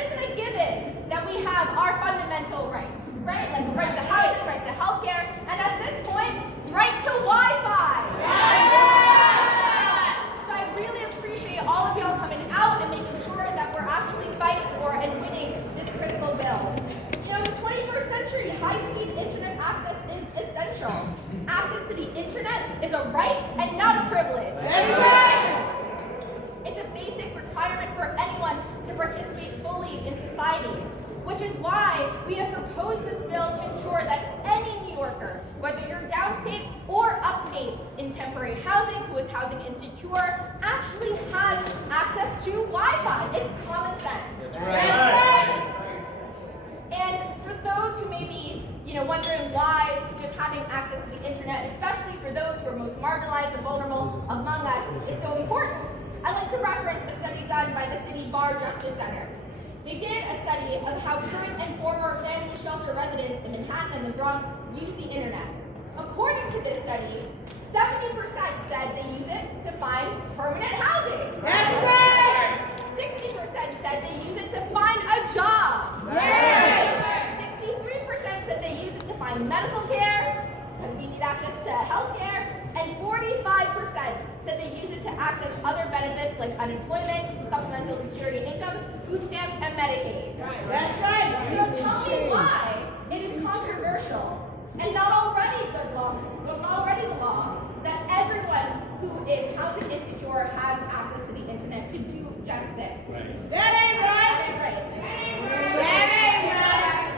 isn't a given that we have our fundamental rights, right? Like right to housing, right to healthcare, and at this point, right to Wi-Fi. So I really appreciate all of y'all coming out and making sure that we're actually fighting for and winning this critical bill. You know, in the 21st century, high-speed internet access is essential. Access to the internet is a right and not a privilege. That's right. It's a basic requirement for anyone to participate fully in society, which is why we have proposed this bill to ensure that any New Yorker, whether you're downstate or upstate in temporary housing who is housing insecure, actually has access to Wi-Fi. It's common sense. That's right. And for those who may be, wondering why just having access to the internet, especially for those who are most marginalized and vulnerable among us, is so important, I'd like to reference a study done by the City Bar Justice Center. They did a study of how current and former family shelter residents in Manhattan and the Bronx use the internet. According to this study, 70% said they use it to find permanent housing. That's right. 60% said they use it to find a job. Right. 63% said they use it to find medical care, because we need access to health care, and 45% said they use it to access other benefits like unemployment, supplemental security income, food stamps, and Medicaid. That's right. So tell me why it is controversial and not already the law that everyone who is housing insecure has access to the internet to do just this. Right. That ain't right. That ain't right.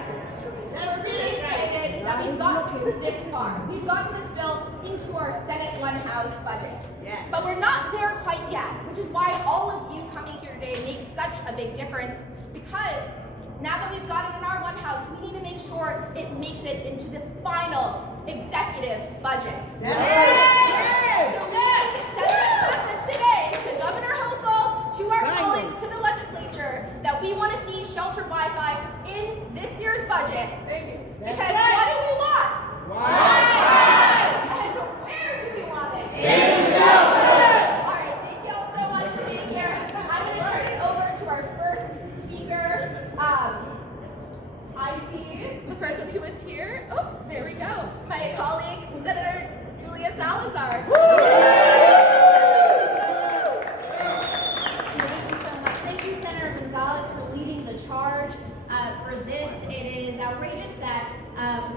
We're really excited that we've gotten this far. We've gotten this bill into our Senate One House budget. Yes. But we're not there quite yet, which is why all of you coming here today makes such a big difference, because now that we've got it in our One House, we need to make sure it makes it into the final executive budget. That's right. So we need to send this message today to Governor Hochul, to our colleagues, to the legislature, that we want to see shelter Wi-Fi in this year's budget. Because what do we want? Wi-Fi. And where do we want it? In shelter. All right, thank you all so much for being here. I'm going to turn it over to our first speaker. I see the first one who is here. Oh, there we go. My colleague, Senator Julia Salazar. Thank you so much. Thank you, Senator Gonzalez, for leading the charge for this. It is outrageous that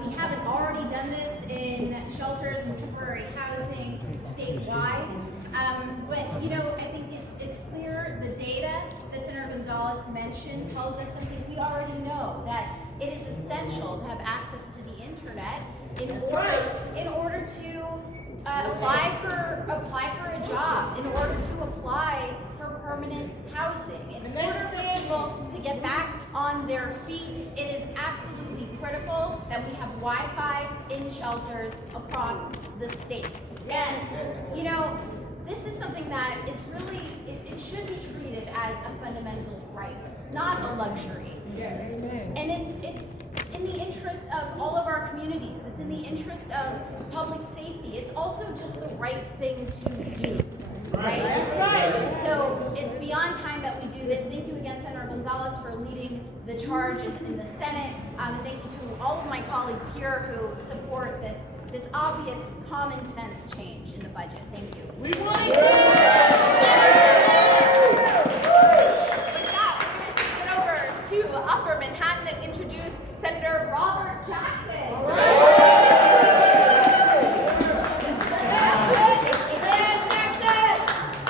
we haven't already done this in shelters and temporary housing statewide. But I think it's clear the data that Senator Gonzalez mentioned tells us something we already know, that it is essential to have access to the internet in order to apply for a job, in order to apply for permanent housing, in order for people to get back on their feet. It is absolutely critical that we have Wi-Fi in shelters across the state. And this is something that is really, it should be treated as a fundamental right, not a luxury. And it's in the interest of all of our communities. It's in the interest of public safety. It's also just the right thing to do. Right? That's right. So it's beyond time that we do this. Thank you again, Senator Gonzalez, for leading the charge in the Senate. And thank you to all of my colleagues here who support this obvious common sense change in the budget. Thank you. We want it. With that, we're going to take it over to Upper Manhattan and introduce Senator Robert Jackson.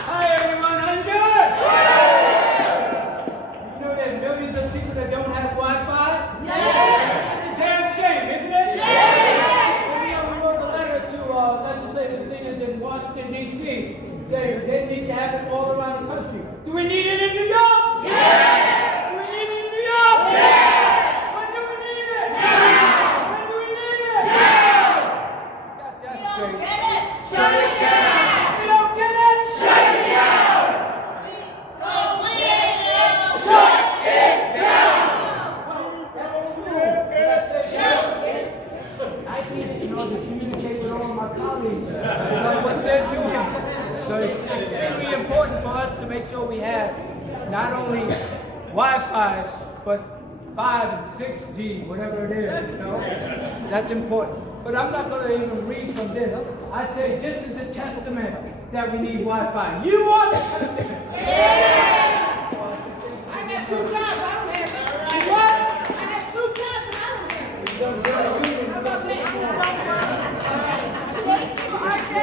Hi everyone, I'm good! You know there's millions of people that don't have Wi-Fi? Yes! It's a damn shame, isn't it? Yes! We wrote a letter to legislative leaders in Washington, D.C. saying they need to have it all around the country. Do we need it in New York? Yes! Do we need it in New York? Yes! When do we need it? Now! When do we need it? Now! Got that We don't straight. get it! Shut it down! We don't get it? Shut it down! We ain't able. Shut it down! Shut it. I need it in order to communicate with all my colleagues about what they're doing. So it's extremely important for us to make sure we have not only Wi-Fi, but 5 and 6G, whatever it is, you know, that's important. But I'm not going to even read from this. I say this is a testament that we need Wi-Fi. You are the testament. Yeah! I got 2 jobs, I don't have it. What? I have 2 jobs and I don't have it. How about that? Thank you, RJ.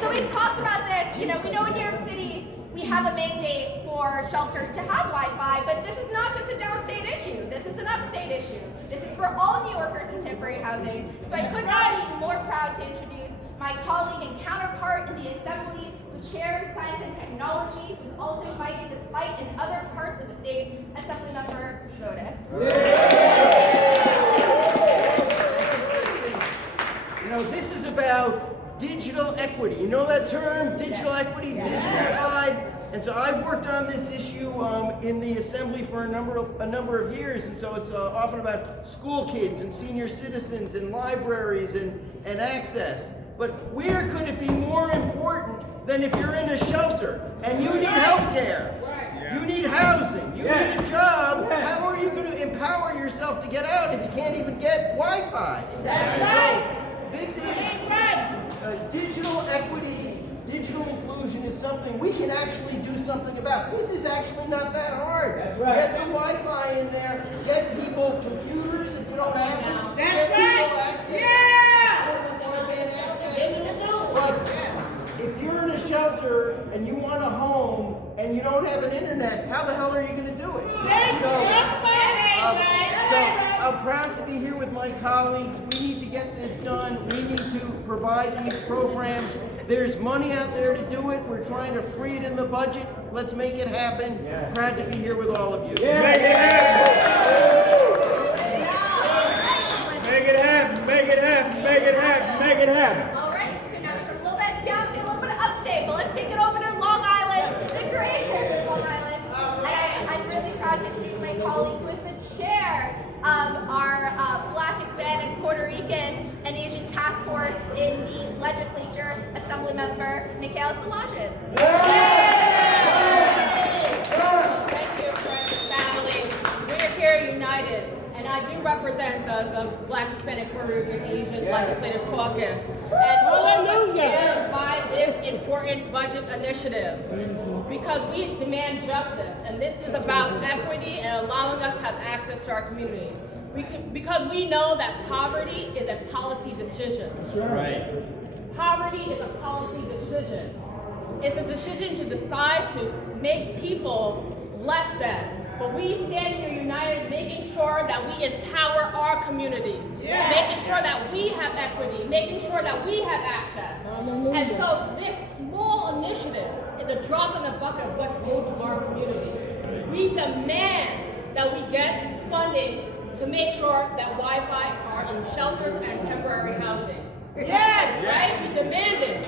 So we've talked about this. You know, we know in New York City we have a mandate for shelters to have Wi-Fi, but this is not just a downstate issue. This is an upstate issue. This is for all New Yorkers in temporary housing. So I could not be more proud to introduce my colleague and counterpart in the Assembly, who chairs Science and Technology, who's also fighting this fight in other parts of the state, Assemblymember Steve Otis. You know, this is about digital equity. You know that term, digital equity, digital divide? And so I've worked on this issue in the Assembly for a number of years, and so it's often about school kids and senior citizens and libraries and access. But where could it be more important than if you're in a shelter and you need health care, you need housing, you need a job? How are you going to empower yourself to get out if you can't even get Wi-Fi? That's right. This is digital equity, digital inclusion is something we can actually do something about. This is actually not that hard. That's right. Get the Wi-Fi in there, get people computers if you don't have them. That's get right. people access. Broadband access. But if you're in a shelter and you want a home and you don't have an internet, how the hell are you going to do it? So I'm proud to be here with my colleagues. We need to get this done. We need to provide these programs. There's money out there to do it. We're trying to free it in the budget. Let's make it happen. Proud to be here with all of you. Make it happen! Make it happen! Make it happen! Make it happen! Make it happen! All right, so now we're from a little bit downstate, a little bit of upstate, but let's take it over to Long Island, the great Long Island. And I'm really proud to introduce my colleague who is the chair of our Black, Hispanic, Puerto Rican, and Asian task force in the legislature, Assemblymember Mikhail Salages. Thank you, friends and family. We are here united, and I do represent the Black, Hispanic, Puerto Rican, Asian Legislative Caucus. And all of us stand by this important budget initiative because we demand justice, and this is about equity and allowing us to have access to our community. Because we know that poverty is a policy decision. Right. Poverty is a policy decision. It's a decision to decide to make people less than. But we stand here united, making sure that we empower our communities, making sure that we have equity, making sure that we have access. And so this small initiative is a drop in the bucket of what's owed to our community. We demand that we get funding to make sure that Wi-Fi are in shelters and temporary housing. Yes, right? We demand it.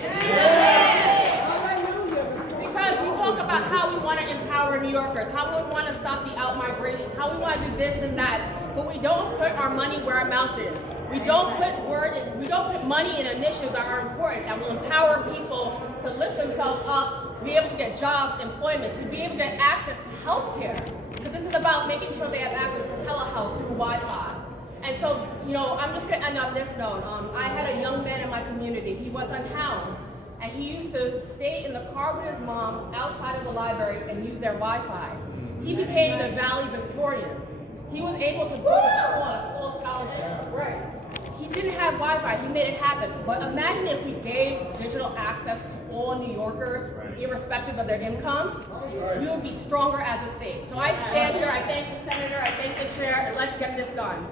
Because we talk about how we want to empower New Yorkers, how we want to stop the out-migration, how we want to do this and that, but we don't put our money where our mouth is. We don't put money in initiatives that are important, that will empower people to lift themselves up, to be able to get jobs, employment, to be able to get access to health care. Because this is about making sure they have access to telehealth through Wi-Fi. And so, I'm just going to end on this note. I had a young man in my community. He was unhoused. And he used to stay in the car with his mom outside of the library and use their Wi-Fi. He became the Valley Victorian. He was able to go to school on a full scholarship. Right. He didn't have Wi-Fi. He made it happen. But imagine if we gave digital access to all New Yorkers, irrespective of their income, we would be stronger as a state. So I stand here, I thank the senator, I thank the chair, and let's get this done.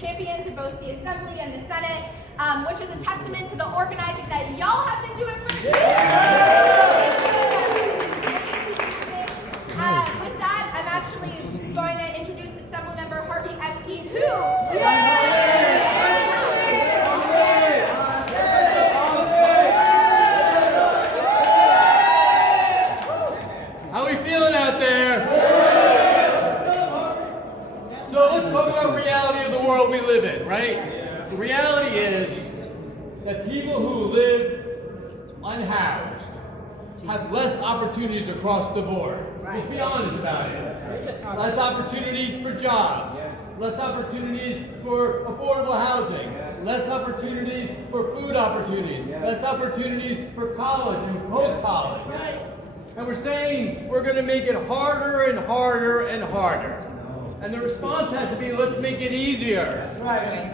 Champions in both the Assembly and the Senate, which is a testament to the organizing that y'all have been doing for the with that, I'm actually going to introduce Assemblymember Harvey Epstein, who How we feeling out there? So let's talk about reality of the world we live in, right? The reality is that people who live unhoused have less opportunities across the board. Let's be honest about it. Less opportunity for jobs, less opportunities for affordable housing, less opportunities for food opportunities, less opportunities for college and post-college. And we're saying we're going to make it harder and harder and harder. And the response has to be, let's make it easier.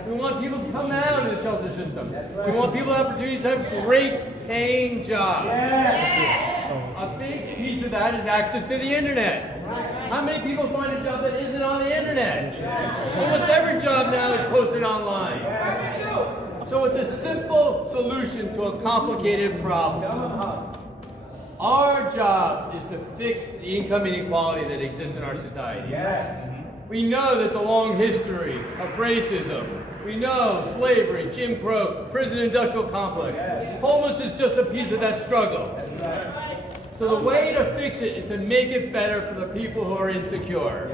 We want people to come out of the shelter system. We want people opportunities to have great paying jobs. A big piece of that is access to the internet. How many people find a job that isn't on the internet? Almost every job now is posted online. So it's a simple solution to a complicated problem. Our job is to fix the income inequality that exists in our society. We know there's a long history of racism. We know slavery, Jim Crow, prison industrial complex. Homelessness is just a piece of that struggle. So the way to fix it is to make it better for the people who are insecure.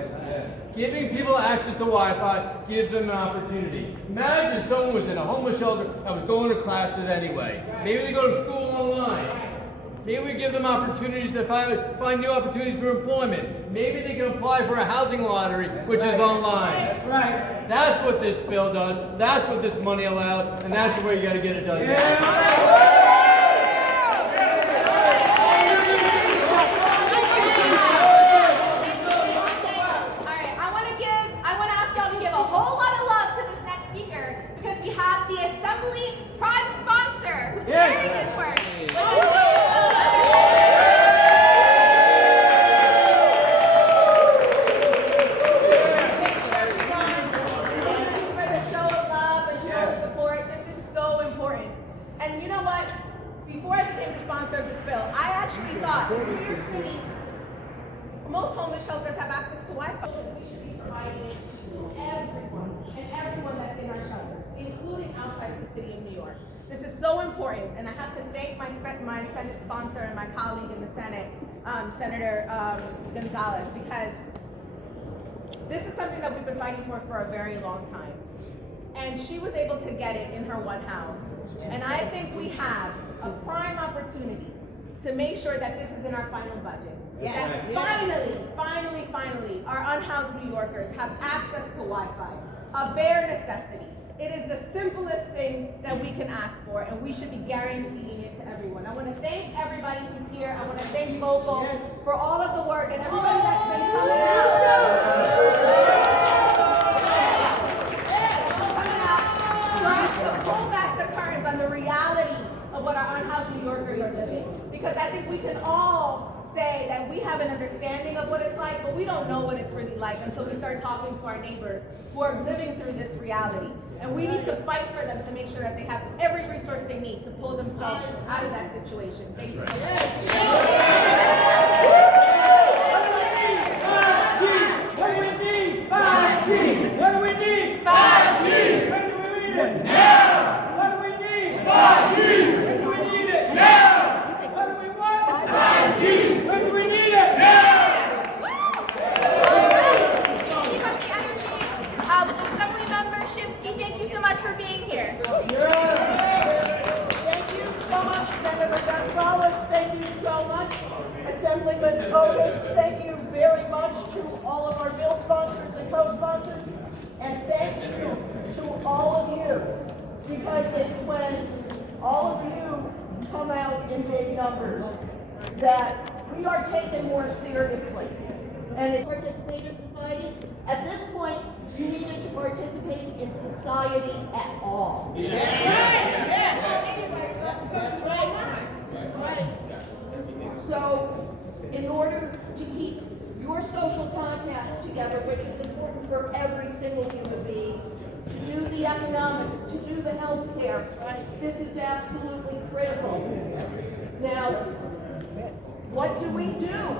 Giving people access to Wi-Fi gives them an opportunity. Imagine someone was in a homeless shelter and was going to classes anyway. Maybe they go to school online. Maybe we give them opportunities to find new opportunities for employment. Maybe they can apply for a housing lottery, which is online. That's what this bill does. That's what this money allows, and that's the way you got to get it done. The Assembly prime sponsor who's carrying this work. Thank you, everyone. Thank you for the show of love and show of support. This is so important. And you know what? Before I became the sponsor of this bill, I actually thought in New York City, most homeless shelters have access to Wi-Fi. We should be providing it to everyone and everyone that's in our shelters, including outside the city of New York. This is so important, and I have to thank my Senate sponsor and my colleague in the Senate, Senator Gonzalez, because this is something that we've been fighting for a very long time. And she was able to get it in her one house. And I think we have a prime opportunity to make sure that this is in our final budget. That finally, our unhoused New Yorkers have access to Wi-Fi, a bare necessity. It is the simplest thing that we can ask for, and we should be guaranteeing it to everyone. I want to thank everybody who's here. I want to thank Vocal for all of the work and everybody that's been coming out. Trying to pull back the curtains on the reality of what our unhoused New Yorkers are living. Because I think we can all say that we have an understanding of what it's like, but we don't know what it's really like until we start talking to our neighbors who are living through this reality. And we need to fight for them to make sure that they have every resource they need to pull themselves out of that situation. Thank you so much. What do we need? 5G! What do we need? 5G! When do we need it? Now! What do we need? 5G! When do we need it? Now! What do we want? 5G! When do we need it? Now! Keep up the energy. Assembly member Shimsky, thank you so much for being here. Thank you so much, Senator Gonzalez. Thank you so much, Assemblyman Otis. Thank you very much to all of our bill sponsors and co-sponsors. And thank you to all of you, because it's when all of you come out in big numbers that we are taken more seriously. And it participate in society. At this point, you needed to participate in society at all. That's right. So, in order to keep your social contacts together, which is important for every single human being, to do the economics, to do the health care, this is absolutely critical. Now, what do we do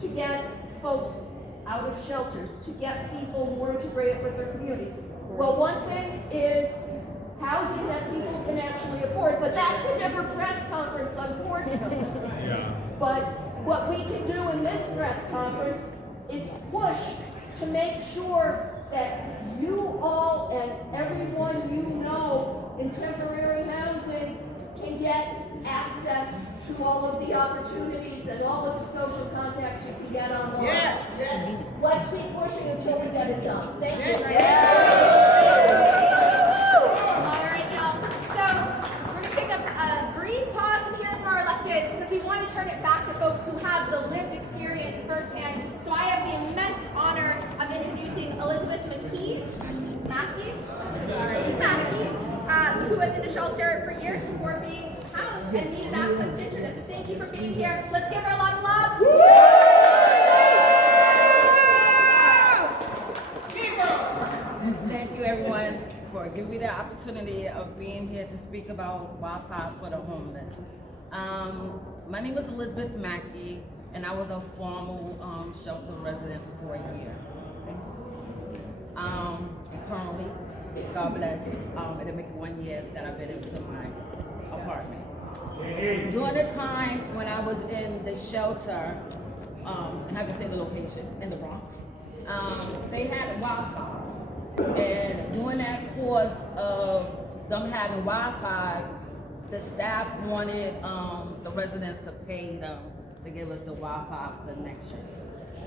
to get folks out of shelters, to get people more integrated with their communities? Well, one thing is housing that people can actually afford, but that's a different press conference, unfortunately. But what we can do in this press conference is push to make sure that you all and everyone you know in temporary housing can get access to all of the opportunities and all of the social contacts you can get online. Yes. Let's keep pushing until we get it done. Thank you. All right, y'all. So we're gonna take a brief pause from hearing from our electeds because we want to turn it back to folks who have the lived experience firsthand. So I have the immense honor of introducing Elizabeth Mackey, who was in a shelter for years before being housed and needed access to internet. So thank you for being here. Let's give her a lot of love. Thank you, everyone, for giving me the opportunity of being here to speak about Wi-Fi for the homeless. My name is Elizabeth Mackey, and I was a formal shelter resident for a year. And currently, God bless, it'll make 1 year that I've been into my apartment. During the time when I was in the shelter, and I can say the location, in the Bronx, they had Wi-Fi. And during that course of them having Wi-Fi, the staff wanted the residents to pay them to give us the Wi-Fi connection.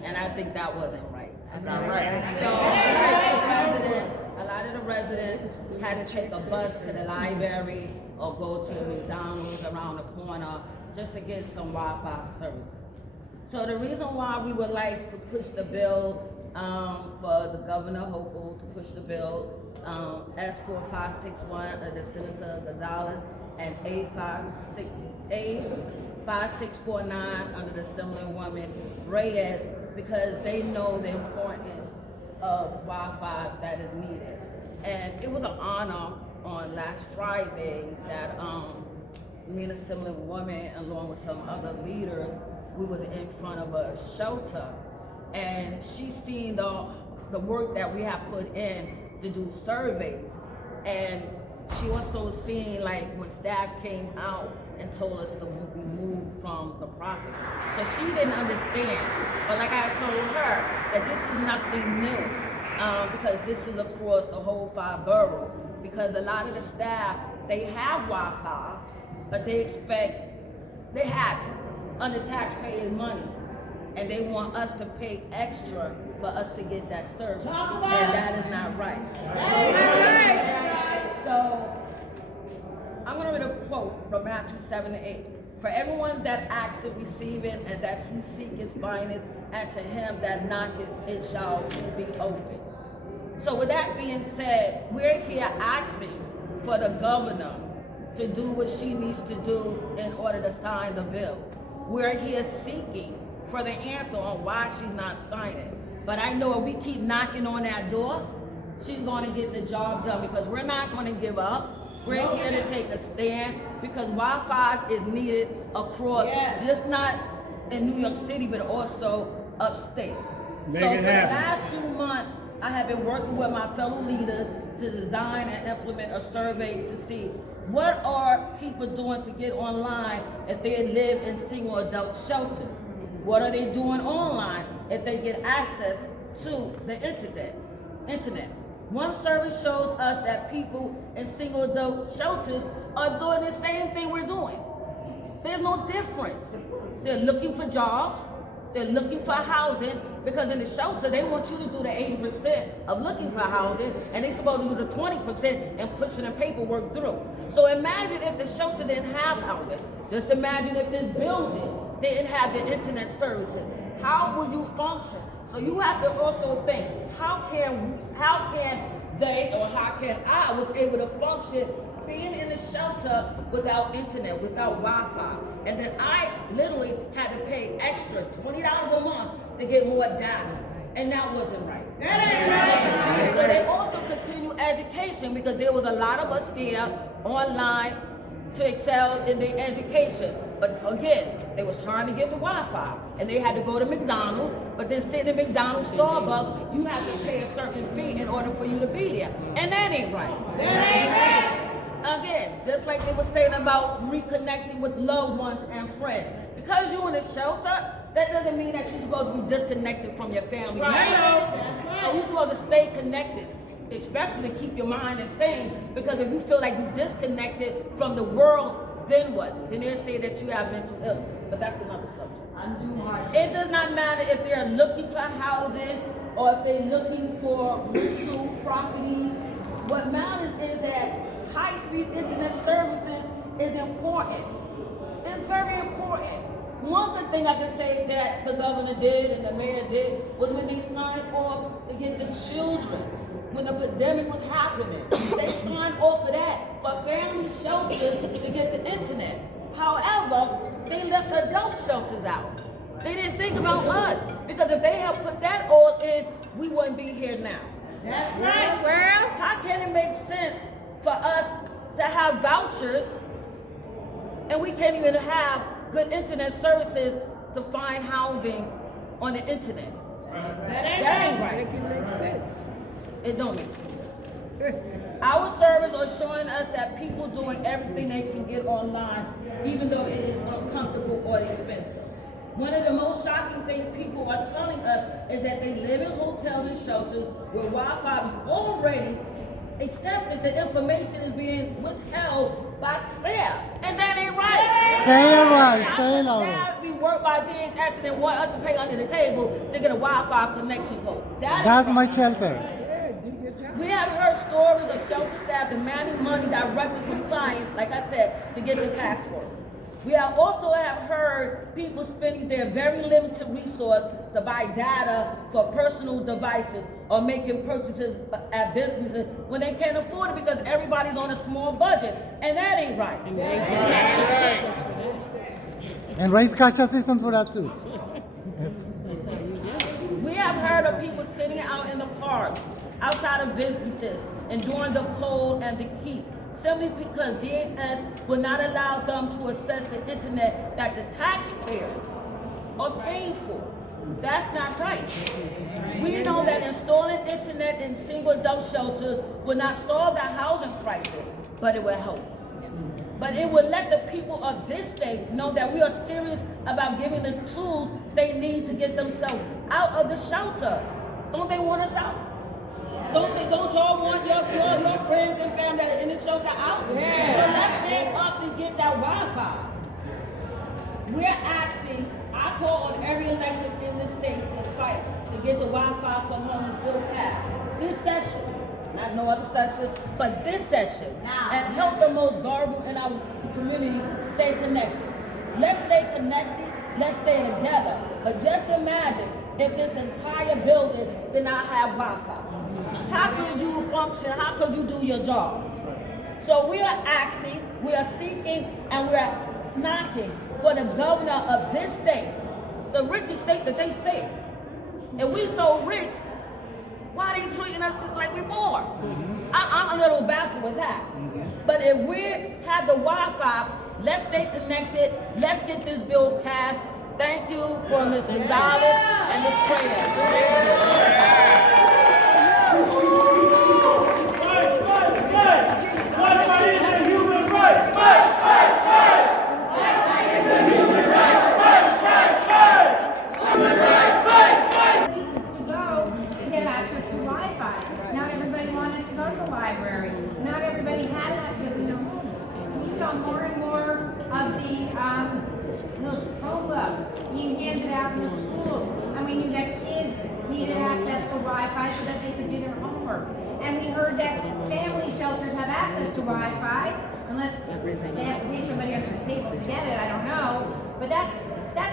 And I think that wasn't right. That's not right. So a lot of the residents had to take a bus to the library or go to the McDonald's around the corner just to get some Wi-Fi services. So the reason why we would like to push the bill for the Governor Hochul to push the bill S4561 of the Senator Gonzalez and A5649 under the Assemblywoman Reyes, because they know the importance of Wi-Fi that is needed. And it was an honor on last Friday that me and Assemblywoman, along with some other leaders, we was in front of a shelter, and she seen the work that we have put in to do surveys, and she also seen like when staff came out and told us to be moved from the property. So she didn't understand, but like I told her that this is nothing new, because this is across the whole 5 boroughs, because a lot of the staff, they have Wi-Fi, but they have it under taxpayers' money, and they want us to pay extra for us to get that service, and that is not right. So I'm going to read a quote from Matthew 7:8. For everyone that asks it, receive it, and that he seeketh, findeth, and to him that knocketh, it shall be open. So with that being said, we're here asking for the governor to do what she needs to do in order to sign the bill. We're here seeking for the answer on why she's not signing. But I know if we keep knocking on that door, she's going to get the job done, because we're not going to give up. We're here to take a stand, because Wi-Fi is needed across, just not in New York City, but also upstate. So for the last few months, I have been working with my fellow leaders to design and implement a survey to see what are people doing to get online if they live in single adult shelters. What are they doing online if they get access to the internet? One survey shows us that people in single adult shelters are doing the same thing we're doing. There's no difference. They're looking for jobs, they're looking for housing, because in the shelter, they want you to do the 80% of looking for housing, and they're supposed to do the 20% and pushing the paperwork through. So imagine if the shelter didn't have housing. Just imagine if this building didn't have the internet services. How would you function? So you have to also think, how can they, or how can I was able to function being in the shelter without internet, without Wi-Fi? And then I literally had to pay extra $20 a month to get more data. And that wasn't right. That ain't right. So they also continue education, because there was a lot of us there online to excel in their education. But again, they was trying to get the Wi-Fi, and they had to go to McDonald's, but then sitting in McDonald's, Starbucks, you have to pay a certain fee in order for you to be there. And that ain't right. That ain't right. Again, just like they were saying about reconnecting with loved ones and friends. Because you're in a shelter, that doesn't mean that you're supposed to be disconnected from your family. Right. So you're supposed to stay connected. especially to keep your mind insane, because if you feel like you're disconnected from the world, then what? Then they'll say that you have mental illness, but that's another subject. It does not matter if they're looking for housing or if they're looking for rental properties. What matters is that high-speed internet services is important. It's very important. One good thing I can say that the governor did and the mayor did was when they signed off to get the children, when the pandemic was happening, they signed off for that, for family shelters to get the internet. However, they left adult shelters out. They didn't think about us, because if they had put that all in, we wouldn't be here now. That's right, well, how can it make sense for us to have vouchers and we can't even have good internet services to find housing on the internet? That ain't right. Make it make sense. It don't make sense. Our surveys are showing us that people doing everything they can get online, even though it is uncomfortable or expensive. One of the most shocking things people are telling us is that they live in hotels and shelters where Wi-Fi is already accepted. The information is being withheld by staff, and that ain't right. Say it right, say it How loud. can staff be worked by DHS and want us to pay under the table to get a Wi-Fi connection code? That's my shelter. We have heard stories of shelter staff demanding money directly from clients, like I said, to get the password. We have also heard people spending their very limited resource to buy data for personal devices or making purchases at businesses when they can't afford it because everybody's on a small budget, and that ain't right. And raise cash assistance for that too. We have heard of people sitting out in the parks, outside of businesses, enduring the cold and the heat, simply because DHS will not allow them to access the internet that the taxpayers are paying for. That's not right. We know that installing internet in single adult shelters will not solve the housing crisis, but it will help. But it will let the people of this state know that we are serious about giving the tools they need to get themselves out of the shelter. Don't they want us out? Don't y'all want your friends and family that are in the shelter out? Yeah. So let's stand up and get that Wi-Fi. We're asking, I call on every elected in the state to fight to get the Wi-Fi for homeless bill passed. This session, not no other session, but this session, and help the most vulnerable in our community stay connected. Let's stay connected, let's stay together. But just imagine if this entire building did not have Wi-Fi. How could you function? How could you do your job? So we are asking, we are seeking, and we are knocking for the governor of this state, the richest state that they say. And we so rich, why are they treating us like we poor? I'm a little baffled with that. But if we have the Wi-Fi, let's stay connected, let's get this bill passed. Thank you for Ms. Gonzalez and Ms. Prayers. Wi-Fi is a human right. Wi-Fi is a human right. Places to go to get access to Wi-Fi. Not everybody wanted to go to the library. Not everybody had access in their homes. We saw more and more of those Chromebooks being handed out in the schools, and we knew that kids needed access to Wi-Fi so that they could do their homework. And we heard that family shelters have access to Wi-Fi, unless they have to pay somebody under the table to get it, I don't know. But that's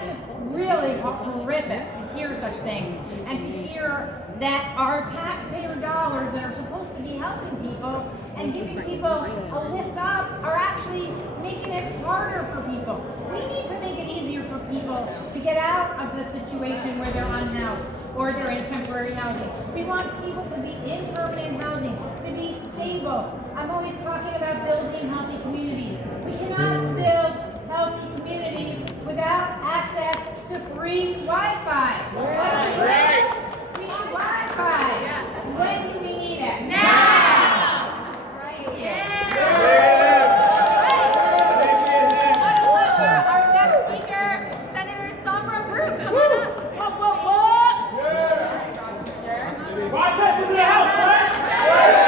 just really horrific to hear such things, and to hear that our taxpayer dollars that are supposed to be helping people and giving people a lift up are actually making it harder for people. We need to make it easier for people to get out of the situation where they're unhoused or they're in temporary housing. We want people to be in permanent housing, to be stable. I'm always talking about building healthy communities. We cannot build healthy communities without access to free Wi-Fi. What do we need? We need Wi-Fi. When do we need it? Now! Right? Our next speaker, Senator Sombra Group. Come on up. Rochester's in the house, right?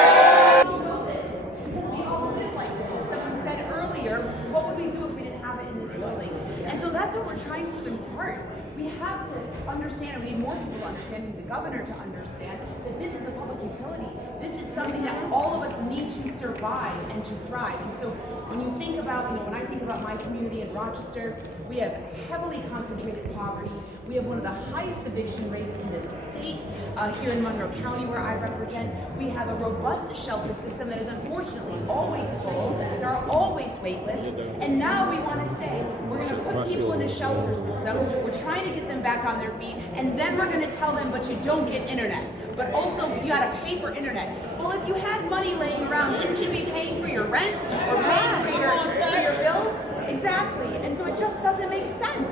all of us need to survive and to thrive. And so when you think about, when I think about my community in Rochester, we have heavily concentrated poverty. We have one of the highest eviction rates in the state here in Monroe County where I represent. We have a robust shelter system that is unfortunately always full. There are always wait lists. And now we want to say we're going to put people in a shelter system. We're trying to get them back on their feet. And then we're going to tell them, but you don't get internet. But also, you got to pay for internet. Well, if you had money laying around, wouldn't you be paying for your rent or paying for your bills? Exactly. And so it just doesn't make sense.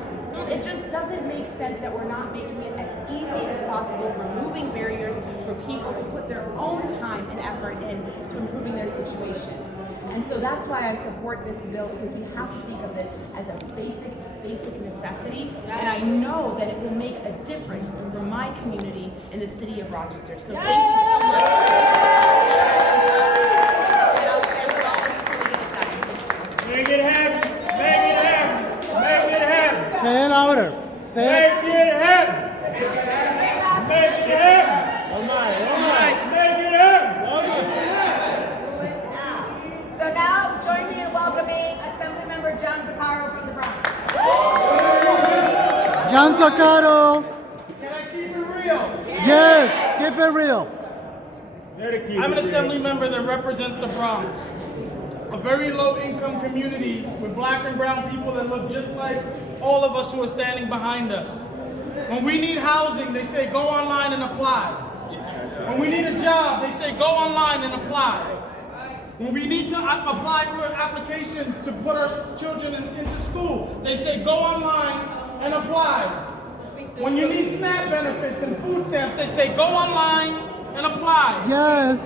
It just doesn't make sense that we're not making it as easy as possible, removing barriers for people to put their own time and effort into improving their situation. And so that's why I support this bill, because we have to think of this as a basic necessity. And I know that it will make a difference for my community in the city of Rochester. So thank you so much. And I'll stand with all of you till we get it done. Make it happen. Make it happen. Make it happen. Say it louder. Say it. Make it happen. Make it happen. Oh my. Make it happen. So now, join me in welcoming Assemblymember John Zaccaro from the Bronx. John Zaccaro. Can I keep it real? Yes, keep it real. I'm an assembly member that represents the Bronx, a very low-income community with black and brown people that look just like all of us who are standing behind us. When we need housing, they say go online and apply. When we need a job, they say go online and apply. When we need to apply for applications to put our children into school, they say go online and apply. When you need SNAP benefits and food stamps, they say go online and apply. Yes.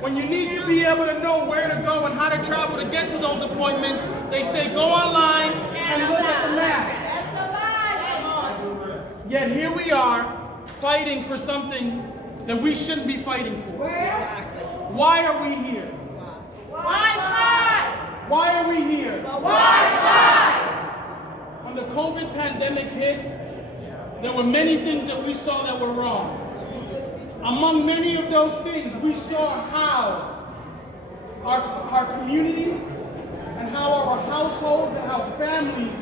When you need to be able to know where to go and how to travel to get to those appointments, they say go online and look at the maps. Yet here we are fighting for something that we shouldn't be fighting for. Why are we here? Wi-Fi! Why are we here? Wi-Fi! When the COVID pandemic hit, there were many things that we saw that were wrong. Among many of those things, we saw how our communities and how our households and how families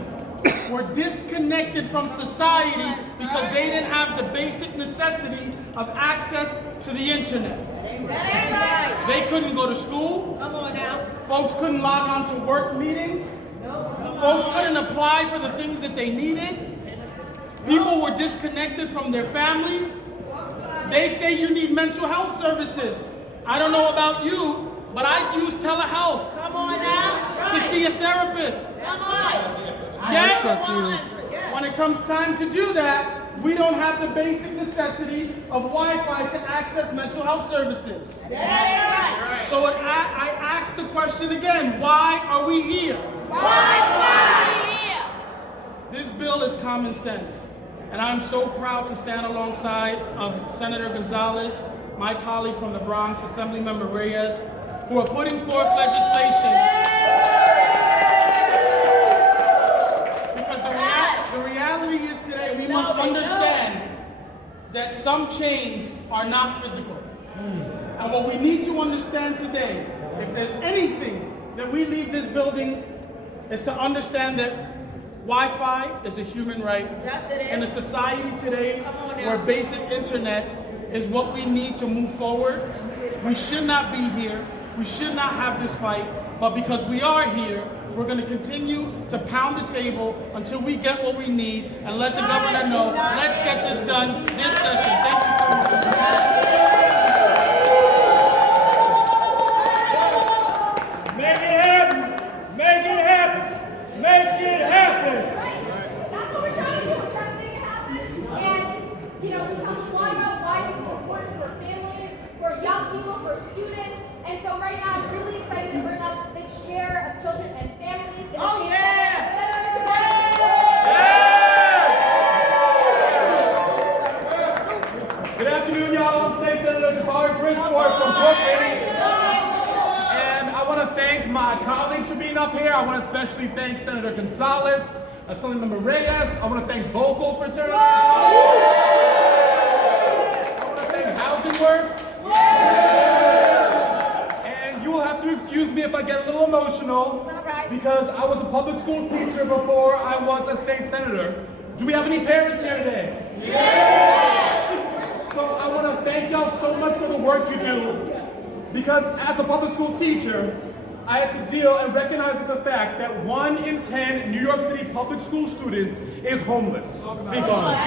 were disconnected from society because they didn't have the basic necessity of access to the internet. They couldn't go to school. Come on now. Folks couldn't log on to work meetings. Folks couldn't apply for the things that they needed. People were disconnected from their families. They say you need mental health services. I don't know about you, but I use telehealth. Come on now. To see a therapist. Come on. Yet, when it comes time to do that, we don't have the basic necessity of Wi-Fi to access mental health services. So I ask the question again, why are we here? Wi-Fi! This bill is common sense. And I'm so proud to stand alongside of Senator Gonzalez, my colleague from the Bronx, Assemblymember Reyes, who are putting forth legislation. Because the reality is today, we must understand that some chains are not physical. And what we need to understand today, if there's anything that we leave this building, is to understand that Wi-Fi is a human right. Yes, it is. In a society today where basic internet is what we need to move forward, we should not be here. We should not have this fight. But because we are here, we're going to continue to pound the table until we get what we need and let the governor know, let's get this done this session. Thank you so much. Make it happen! Make it happen! Make it happen! Right. That's what we're trying to do. We're trying to make it happen. And, we talked a lot about why this is important for families, for young people, for students. And so right now, I'm really excited to bring up the chair of children and families. In the state Good afternoon, y'all. I'm State Senator Jabari Griswold from Brooklyn. And I want to thank my colleagues for being up here. I want to especially thank Senator Gonzalez, Assemblymember Reyes. I want to thank Vocal for turning out. I want to thank Housing Works. excuse me if I get a little emotional, All right. because I was a public school teacher before I was a state senator. Do we have any parents here today? Yeah! So I want to thank y'all so much for the work you do, because as a public school teacher, I had to deal and recognize with the fact that 1 in 10 New York City public school students is homeless. Speak on it.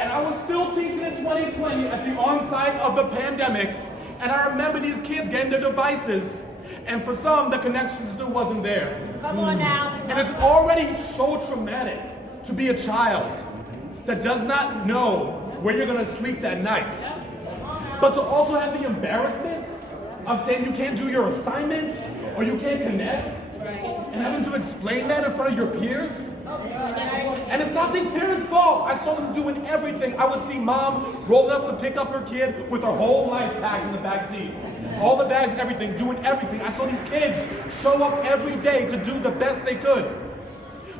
And I was still teaching in 2020 at the onset of the pandemic, and I remember these kids getting their devices, and for some, the connection still wasn't there. Come on now. And it's already so traumatic to be a child that does not know where you're gonna sleep that night. But to also have the embarrassment of saying you can't do your assignments or you can't connect, and having to explain that in front of your peers. And it's not these parents' fault. I saw them doing everything. I would see mom rolling up to pick up her kid with her whole life packed in the back seat. All the bags, everything, doing everything. I saw these kids show up every day to do the best they could.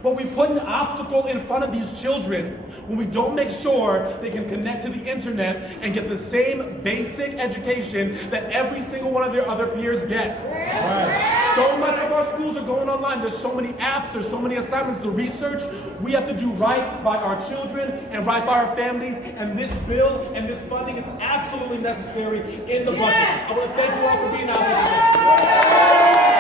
But we put an obstacle in front of these children when we don't make sure they can connect to the internet and get the same basic education that every single one of their other peers get. Right. So much of our schools are going online. There's so many apps, there's so many assignments, the research. We have to do right by our children and right by our families, and this bill and this funding is absolutely necessary in the budget. I want to thank you all for being out here today.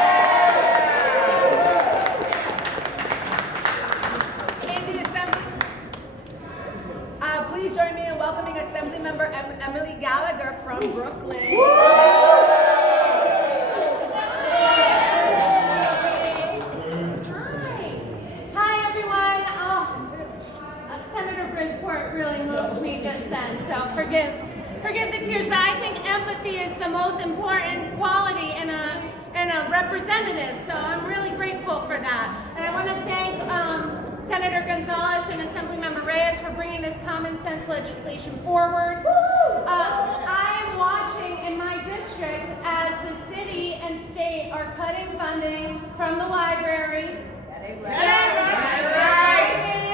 Please join me in welcoming Assemblymember Emily Gallagher from Brooklyn. Hi everyone. Senator Bridgeport really moved me just then, so forgive the tears, but I think empathy is the most important quality in a representative, so I'm really grateful for that. And I want to thank Senator Gonzalez and Assemblymember Reyes for bringing this common sense legislation forward. I am watching in my district as the city and state are cutting funding from the library. Going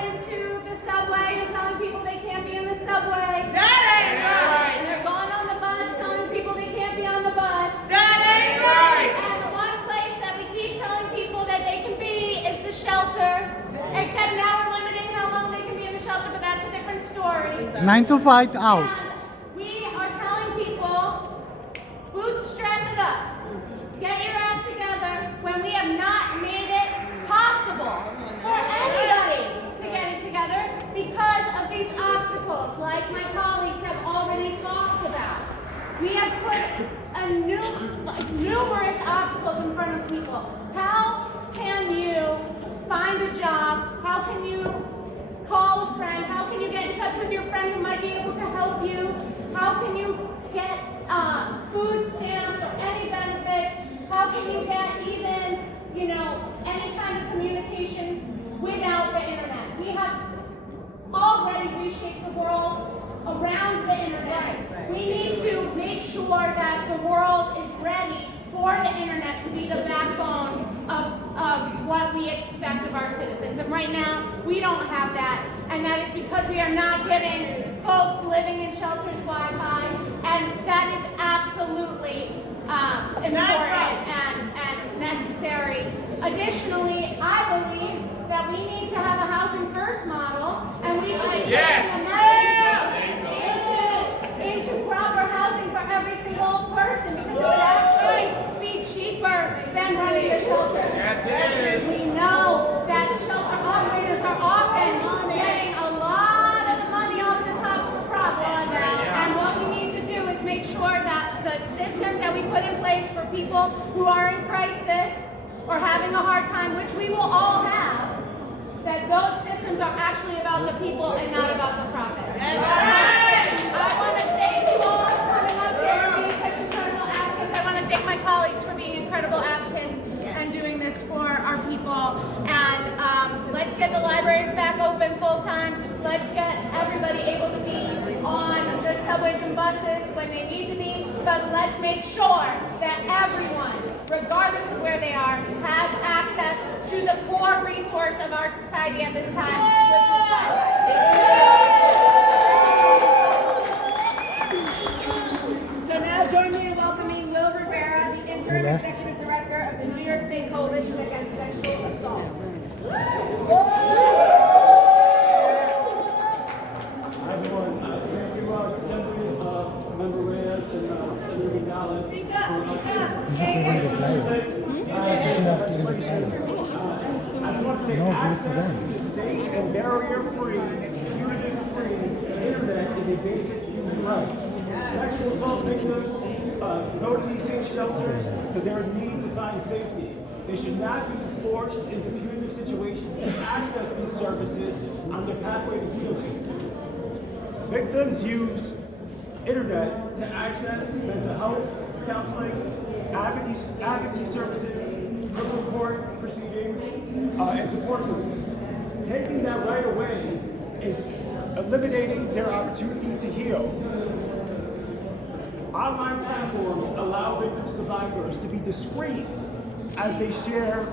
into the subway and telling people they can't be in the subway. And they're going on the bus telling people they can't be on the bus. And the one place that we keep telling people that they can be is the shelter. Except now we're limiting how long they can be in the shelter, but that's a different story. 9 to 5 out. And we are telling people, bootstrap it up. Get your act together when we have not made it possible for anybody to get it together because of these obstacles, like my colleagues have already talked about. We have put numerous obstacles in front of people. How can you find a job? How can you call a friend? How can you get in touch with your friend who might be able to help you? How can you get food stamps or any benefits? How can you get even, any kind of communication without the internet? We have already reshaped the world around the internet. We need to make sure that the world is ready for the internet to be the backbone of what we expect of our citizens. And right now, we don't have that. And that is because we are not giving folks living in shelters Wi-Fi. And that is absolutely important and necessary. Additionally, I believe that we need to have a housing first model, and we should be into proper housing for every single person, because it would actually be cheaper than running the shelters. Yes, it is. We know that shelter operators are often getting a lot of the money off the top of the profit. And what we need to do is make sure that the systems that we put in place for people who are in crisis or having a hard time, which we will all have, that those systems are actually about the people and not about the profit. I want to thank you all for coming up here and being such incredible advocates. I want to thank my colleagues for being incredible advocates and doing this for our people. And let's get the libraries back open full time. Let's get everybody able to be on the subways and buses when they need to be. But let's make sure that everyone, regardless of where they are, has access to the core resource of our society at this time, which is So now join me in welcoming Will Rivera, the interim executive director York State Coalition Against Sexual Assault. Hi everyone, thank you, Assembly Member Reyes and Senator Gonzalez. Speak up, speak up. I just want to say access to safe and barrier-free and punitive-free internet is a basic human right. Sexual assault victims go to these safe shelters because they are in need to find safety. They should not be forced into punitive situations and access these services on their pathway to healing. Victims use internet to access mental health counseling, advocacy services, criminal court proceedings, and support groups. Taking that right away is eliminating their opportunity to heal. Online platforms allow victim survivors to be discreet as they share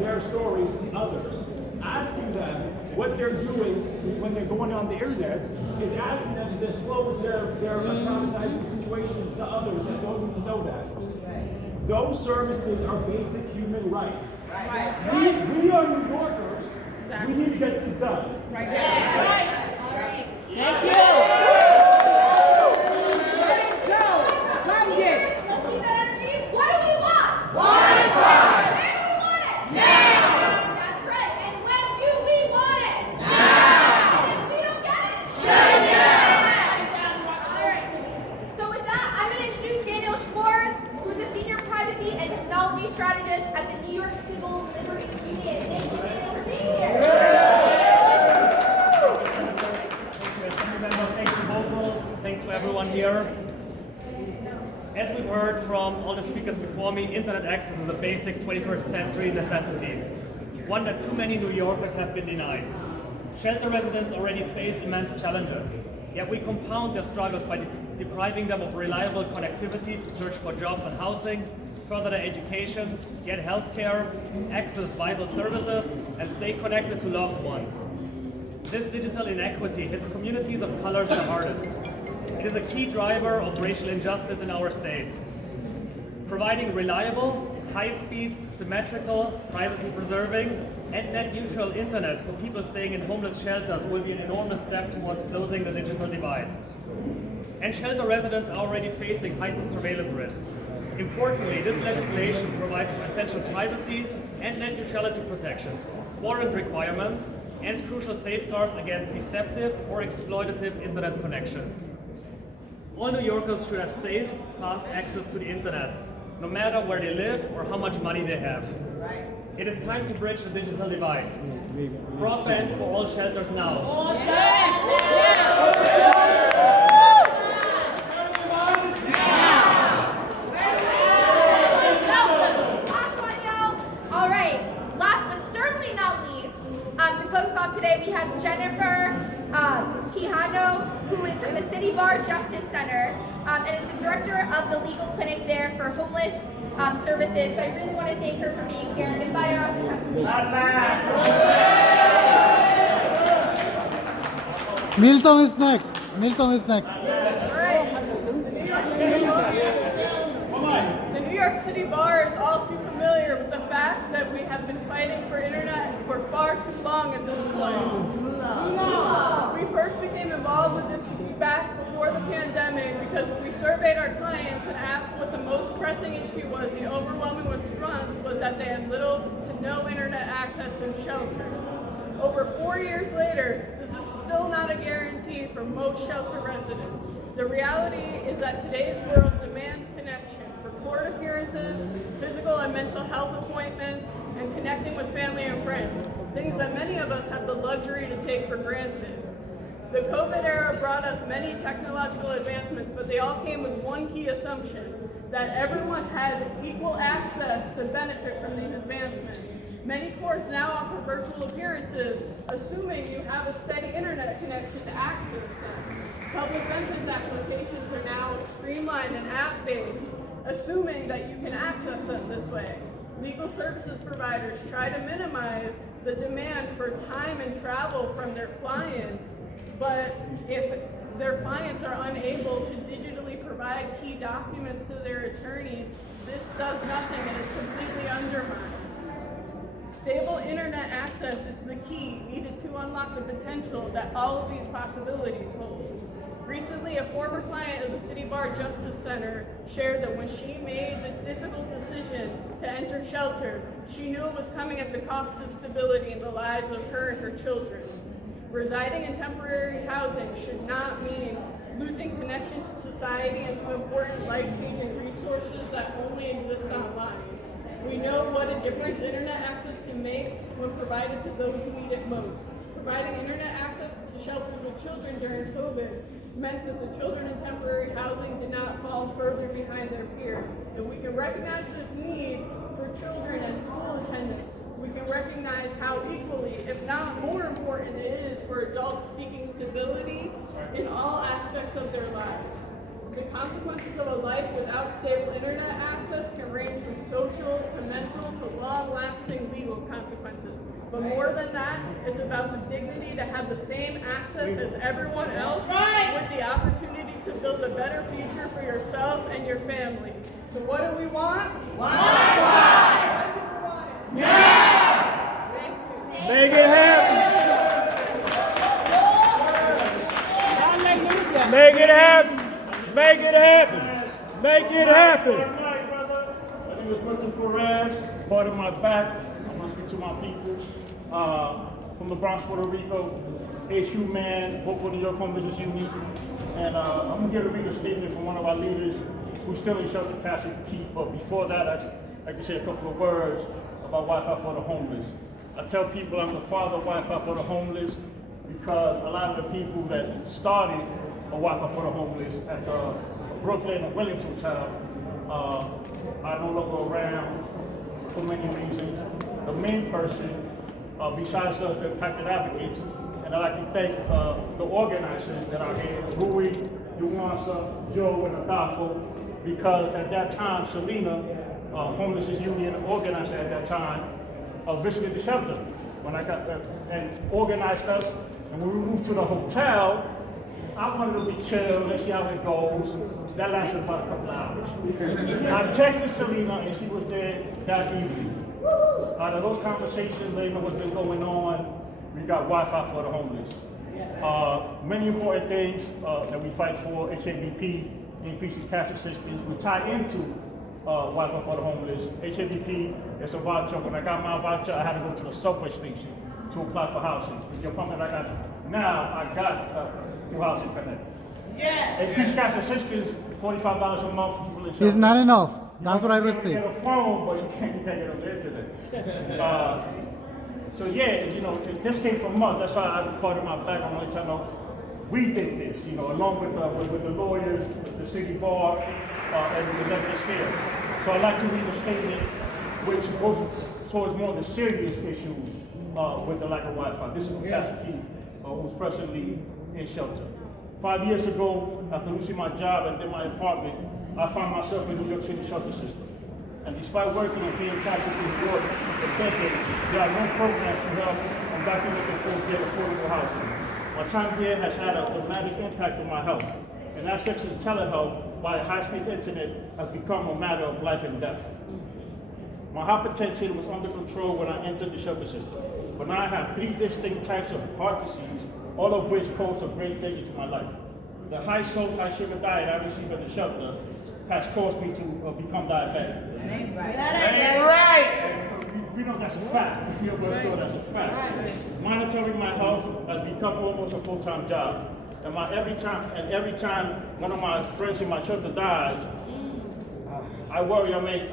their stories to others. Asking them what they're doing when they're going on the internet is asking them to disclose their traumatizing situations to others that don't need to know that. Those services are basic human rights. We are New Yorkers. We need to get this done. Thank you. Let's keep that energy. What do we want? Wi-Fi. When do we want it? Now. That's right. And when do we want it? Now. And if we don't get it? Shut it down. All right. So with that, I'm going to introduce Daniel Schwartz, who is a senior privacy and technology strategist at the New York Civil Liberties Union. Thank you, Daniel, for being here. Thanks for everyone here. As we've heard from all the speakers before me, internet access is a basic 21st century necessity, one that too many New Yorkers have been denied. Shelter residents already face immense challenges, yet we compound their struggles by depriving them of reliable connectivity to search for jobs and housing, further their education, get health care, access vital services, and stay connected to loved ones. This digital inequity hits communities of color the hardest. It is a key driver of racial injustice in our state. Providing reliable, high-speed, symmetrical, privacy-preserving, and net-neutral internet for people staying in homeless shelters will be an enormous step towards closing the digital divide. And shelter residents are already facing heightened surveillance risks. Importantly, this legislation provides for essential privacy and net neutrality protections, warrant requirements, and crucial safeguards against deceptive or exploitative internet connections. All New Yorkers should have safe, fast access to the internet, no matter where they live or how much money they have. It is time to bridge the digital divide. Broadband for all shelters now. Last one, y'all. All right. Last but certainly not least, to close off today, we have Jennifer Quijano, who is from the City Bar Justice Center and is the director of the legal clinic there for homeless services. So I really want to thank her for being here and invite her up to come speak. Milton is next. Milton is next. The New York City Bar is all too familiar with the fact that we have been fighting for internet for far too long at this point. We first became involved with this back before the pandemic because when we surveyed our clients and asked what the most pressing issue was, the overwhelming response was that they had little to no internet access in shelters. Over 4 years later, this is still not a guarantee for most shelter residents. The reality is that today's world demands connection for court appearances, physical and mental health appointments, and connecting with family and friends, things that many of us have the luxury to take for granted. The COVID era brought us many technological advancements, but they all came with one key assumption, that everyone had equal access to benefit from these advancements. Many courts now offer virtual appearances, assuming you have a steady internet connection to access them. Public benefits applications are now streamlined and app-based, assuming that you can access them this way. Legal services providers try to minimize the demand for time and travel from their clients, but if their clients are unable to digitally provide key documents to their attorneys, this does nothing and is completely undermined. Stable internet access is the key needed to unlock the potential that all of these possibilities hold. Recently, a former client of the City Bar Justice Center shared that when she made the difficult decision to enter shelter, she knew it was coming at the cost of stability in the lives of her and her children. Residing in temporary housing should not mean losing connection to society and to important life-changing resources that only exist online. We know what a difference internet access can make when provided to those who need it most. Providing internet access to shelters with children during COVID meant that the children in temporary housing did not fall further behind their peers. If we can recognize this need for children and school attendance, we can recognize how equally, if not more important it is for adults seeking stability in all aspects of their lives. The consequences of a life without stable internet access can range from social to mental to long-lasting legal consequences. But more than that, it's about the dignity to have the same access as everyone else with the opportunities to build a better future for yourself and your family. So what do we want? Wi-Fi! Now! Make it happen. Make it happen. Make it happen. Make it happen. My name is Milton Perez, part of my back. I'm going to speak to my people from the Bronx, Puerto Rico, HU Man, Brooklyn, New York Home Business Union. And I'm going to give a read a statement from one of our leaders who's still in shelter capacity for keep. But before that, I can say a couple of words about Wi-Fi for the homeless. I tell people I'm the father of Wi-Fi for the homeless because a lot of the people that started a Wi-Fi for the homeless at the Brooklyn and Wellington town are no longer around for many reasons. The main person, besides us, the impacted advocates, and I'd like to thank the organizers that are here, Rui, Yuwansa, Joe, and Adolfo, because at that time, Selena, Homelessness Union organizer at that time, visited the shelter when I got there and organized us. And when we moved to the hotel, I wanted to be chill, let's see how it goes. That lasted about a couple hours. I texted Selena and she was there that evening. Out of those conversations, letting know what's been going on, we got Wi-Fi for the homeless. Many important things that we fight for, HABP, increasing cash assistance. We tie into Wi-Fi for the homeless. HABP is a voucher. When I got my voucher, I had to go to the subway station to apply for housing. With the apartment I got now, I got through Housing Connect. Yes. Increased cash assistance, $45 a month for people in shelter. It's not enough. That's what I received. You can get a phone, but you can't get on the internet. So yeah, you know, this came from us. That's why I part of my back. I'm only telling you, we did this, you know, along with the lawyers, the city bar, and the legislature. So I'd like to read a statement which goes towards more of the serious issues with the lack of Wi-Fi. This is from Pastor Keith, who's presently in shelter. 5 years ago, after losing my job and then my apartment, I found myself in the New York City shelter system. And despite working and paying taxes in New York for decades, there are no programs to help undocumented folks get affordable housing. My time here has had a dramatic impact on my health, and access to telehealth via high-speed internet has become a matter of life and death. My hypertension was under control when I entered the shelter system, but now I have 3 distinct types of heart disease, all of which pose a great danger to my life. The high salt, high sugar diet I received at the shelter has caused me to become diabetic. That ain't right. That ain't right! We know that's a fact. We know that's a fact. Monitoring my health has become almost a full-time job. And every time one of my friends in my shelter dies, I worry I may.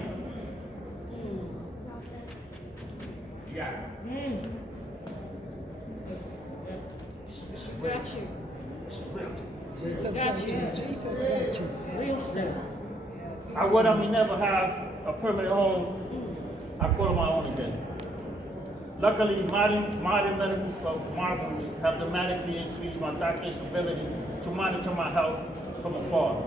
You got it. Got you. Jesus got you. Jesus got you. Real soon. I would I may never have a permanent home. I call my own again. Luckily, modern medical marvels have dramatically increased my doctor's ability to monitor my health from afar.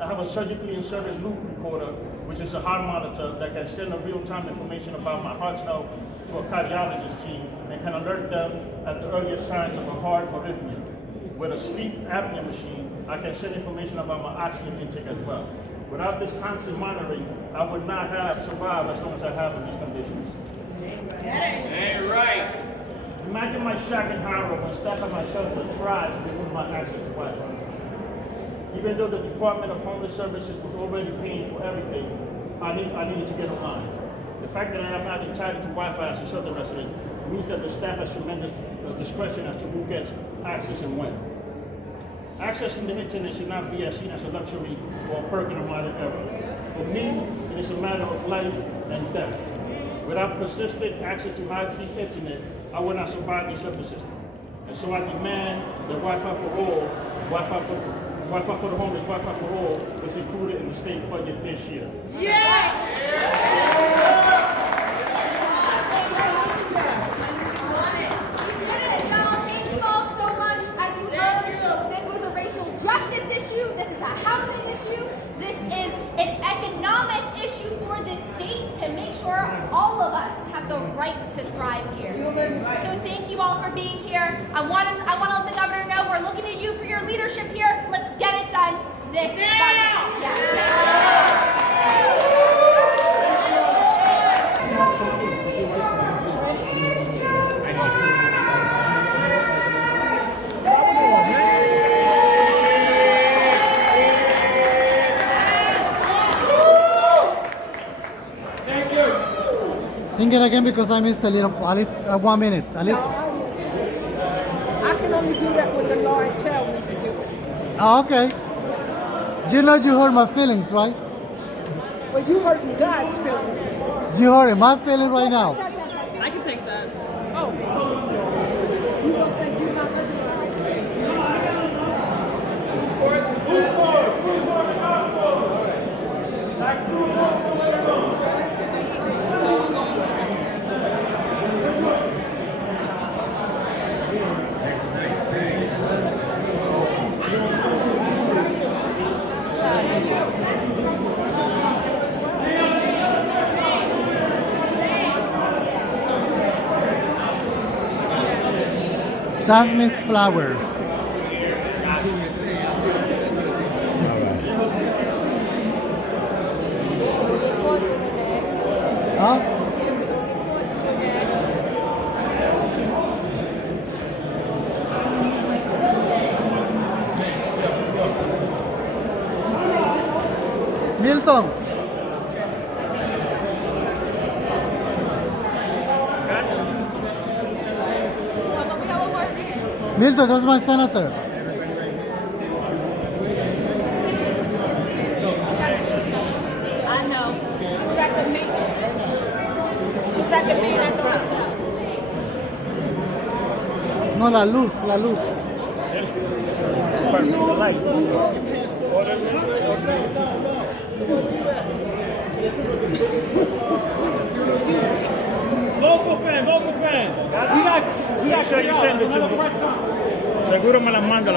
I have a surgically inserted loop recorder, which is a heart monitor that can send a real-time information about my heart's health to a cardiologist team and can alert them at the earliest signs of a heart arrhythmia. With a sleep apnea machine, I can send information about my oxygen intake as well. Without this constant monitoring, I would not have survived as long as I have in these conditions. Ain't right. Imagine my shock and horror when staff at my shelter tried to remove my access to Wi-Fi. Even though the Department of Homeless Services was already paying for everything, I needed to get online. The fact that I am not entitled to Wi-Fi as a shelter resident means that the staff has tremendous discretion as to who gets access and when. Accessing the internet should not be seen as a luxury or a perk in a modern era. For me, it is a matter of life and death. Without persistent access to high-speed internet, I will not survive the shelter system. And so I demand that Wi-Fi for all, Wi-Fi for the homeless, Wi-Fi for all was included in the state budget this year. Thank you all so much. As you heard, this was a racial justice issue. This is a housing issue. This is an economic issue for this state to make sure all of us have the right to thrive here. So thank you all for being here. I want to let the governor know we're looking at you for your leadership here. Let's get it done. This Sing it again because I missed a little, at least 1 minute, at least. I can only do that what the Lord tell me to do. Oh, okay. You know you hurt my feelings, right? Well, you hurting God's feelings. You hurting my feelings right now. I can take that. Oh. You don't think you're not hurting God's That's Miss Flowers. Huh? Milton. Milton, that's my senator. I know. She got the meat. She got the meat at the hotel. No, la luz, la luz. Vocal fan. We got sure you send it to me. Seguro me la manda